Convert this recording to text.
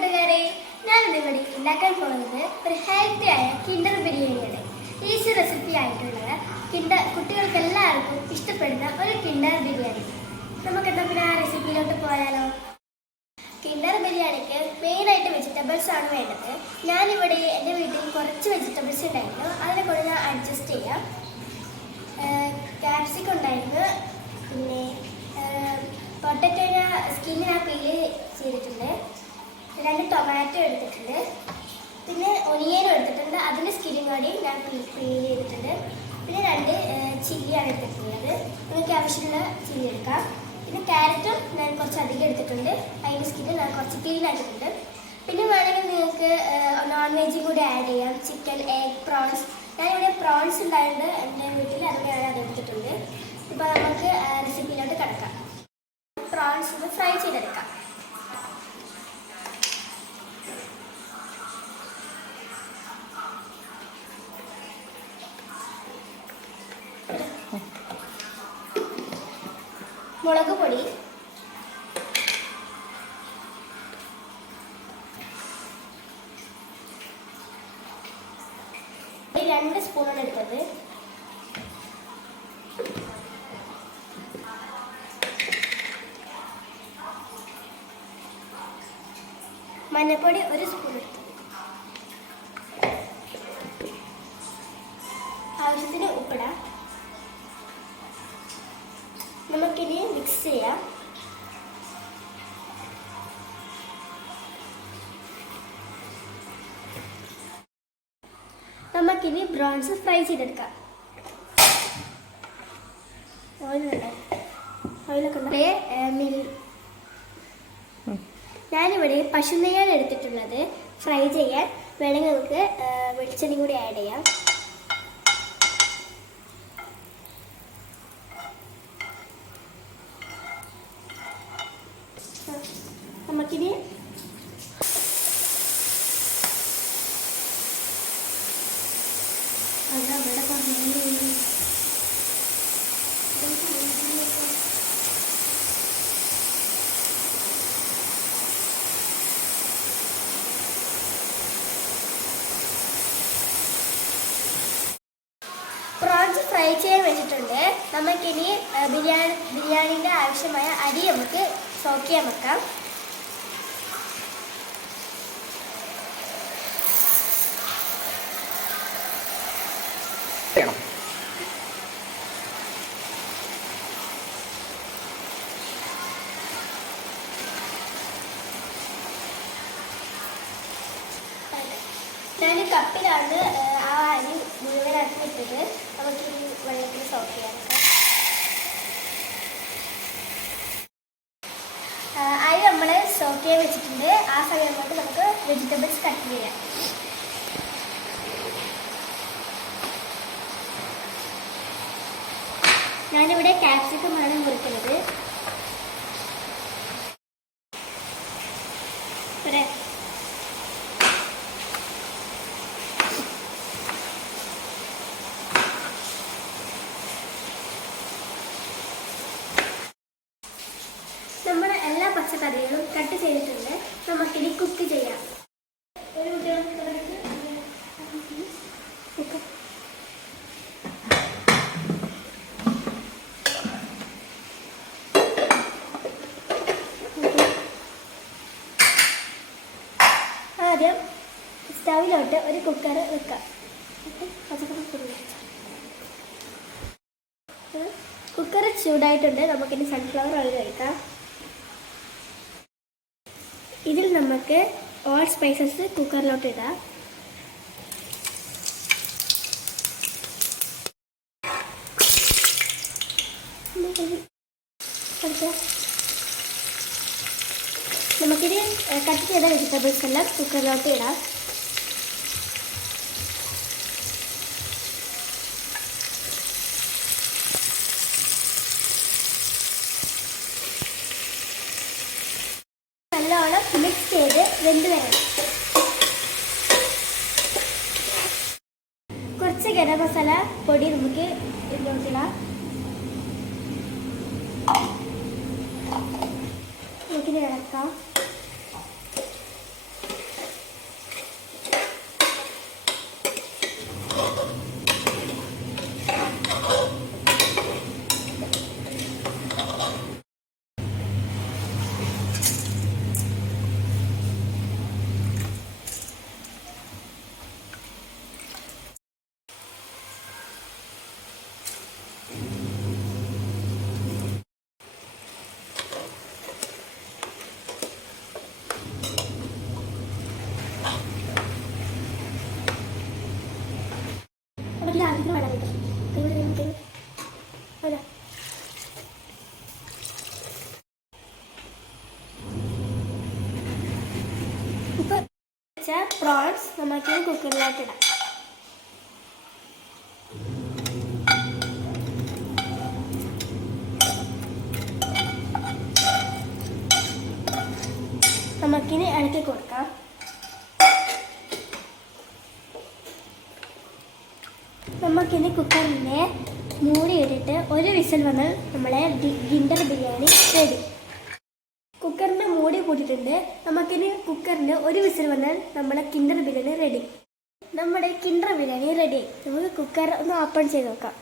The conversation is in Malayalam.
കൂട്ടുകാരെ, ഞാൻ ഇവിടെ ഉണ്ടാക്കാൻ പോകുന്നത് ഒരു ഹെൽത്തി ആയ കിൻഡർ ബിരിയാണിയാണ്. ഈസി റെസിപ്പി ആയിട്ടുള്ളത് കുട്ടികൾക്ക് എല്ലാവർക്കും ഇഷ്ടപ്പെടുന്ന ഒരു കിൻഡർ ബിരിയാണി. നമുക്ക് എന്താ പിന്നെ ആ റെസിപ്പിയിലോട്ട് പോയാലോ? കിൻഡർ ബിരിയാണിക്ക് മെയിനായിട്ട് വെജിറ്റബിൾസ് ആണ് വേണ്ടത്. ഞാനിവിടെ എൻ്റെ വീട്ടിൽ കുറച്ച് വെജിറ്റബിൾസ് ഉണ്ടായിരുന്നു, അതിനെ കൊണ്ട് ഞാൻ അഡ്ജസ്റ്റ് ചെയ്യാം. ക്യാപ്സിക്കം ഉണ്ടായിരുന്നു, പിന്നെ പൊട്ടറ്റോയുടെ സ്കിന്ന് ഞാൻ പീല് ചെയ്തിട്ടുണ്ട്, 2 ടൊമാറ്റോ എടുത്തിട്ടുണ്ട്, പിന്നെ ഒനിയനും എടുത്തിട്ടുണ്ട്, അതിൻ്റെ സ്കിന്നും കൂടി ഞാൻ പീൽ ചെയ്തിട്ടുണ്ട്, പിന്നെ 2 ചില്ലിയാണ് എടുത്തിട്ടുള്ളത്. നിങ്ങൾക്ക് ആവശ്യമുള്ള ചില്ലി എടുക്കാം. പിന്നെ ക്യാരറ്റും ഞാൻ കുറച്ച് അധികം എടുത്തിട്ടുണ്ട്, അതിൻ്റെ സ്കിന്ന് ഞാൻ കുറച്ച് പീലാക്കിയിട്ടുണ്ട്. പിന്നെ വേണമെങ്കിൽ നിങ്ങൾക്ക് നോൺ വെജും കൂടി ആഡ് ചെയ്യാം, ചിക്കൻ, എഗ്, പ്രോൺസ്. ഞാനിവിടെ പ്രോൺസ് ഉണ്ടായത് എൻ്റെ വീട്ടിൽ, അതുകൊണ്ട് അത് എടുത്തിട്ടുണ്ട്. ഇപ്പോൾ നമുക്ക് റെസിപ്പിയിലോട്ട് കിടക്കാം. പ്രോൺസ് ഒന്ന് ഫ്രൈ ചെയ്തെടുക്കാം. മുളക് പൊടി, ഒരു 2 സ്പൂണാണ് എടുത്തത്. മഞ്ഞൾപ്പൊടി 1 സ്പൂൺ എടുത്തു. ആവശ്യത്തിന് ഉപ്പിടാം. നമുക്കിനി മിക്സ് ചെയ്യാം. നമുക്കിനി പ്രോൺസ് ഫ്രൈ ചെയ്തെടുക്കാം. ഞാനിവിടെ പശുനെയ്യാണ് എടുത്തിട്ടുള്ളത് ഫ്രൈ ചെയ്യാൻ. വേണമെങ്കിൽ നമുക്ക് വെളിച്ചെണ്ണ കൂടി ആഡ് ചെയ്യാം. നമുക്കിനി പ്രോൺസ് ഫ്രൈ ചെയ്യാൻ വെച്ചിട്ടുണ്ട്. നമുക്കിനി ബിരിയാണിൻ്റെ ആവശ്യമായ അരി നമുക്ക് സോക്ക് ചെയ്യാൻ വെക്കാം. ഞാൻ കപ്പിലാണ് ആ അരി മുഴുവനാക്കി ഇട്ടത്. നമുക്ക് ഈ വെള്ളത്തിൽ സോക്ക് ചെയ്യാനൊക്കെ അരി നമ്മൾ സോക്ക് ചെയ്യാൻ വെച്ചിട്ടുണ്ട്. ആ സമയം കൊണ്ട് നമുക്ക് വെജിറ്റബിൾസ് കട്ട് ചെയ്യാം. ഞാനിവിടെ ക്യാപ്സിക്കമാണ് മുറിക്കുന്നത്. നമ്മുടെ എല്ലാ പച്ചക്കറികളും കട്ട് ചെയ്തിട്ടുണ്ട്. നമുക്കിനി കുക്ക് ചെയ്യാം. ആദ്യം സ്റ്റൗവിലോട്ട് ഒരു കുക്കർ വെക്കാം. കുക്കർ ചൂടായിട്ടുണ്ട്. നമുക്കിനി സൺഫ്ലവർ ഓയിൽ ഒഴിക്കാം. ഇതിൽ നമുക്ക് ഓൾ സ്പൈസസ് കുക്കറിലോട്ട് ഇടാം. നമുക്കിത് കട്ട് ചെയ്ത വെജിറ്റബിൾസ് എല്ലാം കുക്കറിലോട്ട് ഇടാം. നല്ലോണം മിക്സ് ചെയ്ത് വെന്ത് വരണം. കുറച്ച് ഗരം മസാല പൊടി നമുക്ക് ഇതിലോട്ടിടാം. നമുക്കിത് ഇളക്കാം. പ്രോൺസ് നമുക്കിനി കുക്കറിലോട്ട് ഇടാം. നമുക്കിനി ഇളക്കി കൊടുക്കാം. നമുക്കിനി കുക്കറിനെ മൂടിയിട്ടിട്ട് ഒരു വിസിൽ വന്നാൽ നമ്മളെ കിൻഡർ ബിരിയാണി റെഡി. കുക്കറിന് മൂടി കൂട്ടിയിട്ടുണ്ട്. നമുക്കിനി കുക്കറിന് ഒരു വിസിൽ വന്നാൽ നമ്മളെ കിൻഡർ ബിരിയാണി റെഡി. നമ്മുടെ കിൻഡർ ബിരിയാണി റെഡി. നമുക്ക് കുക്കർ ഒന്ന് ഓപ്പൺ ചെയ്ത് നോക്കാം.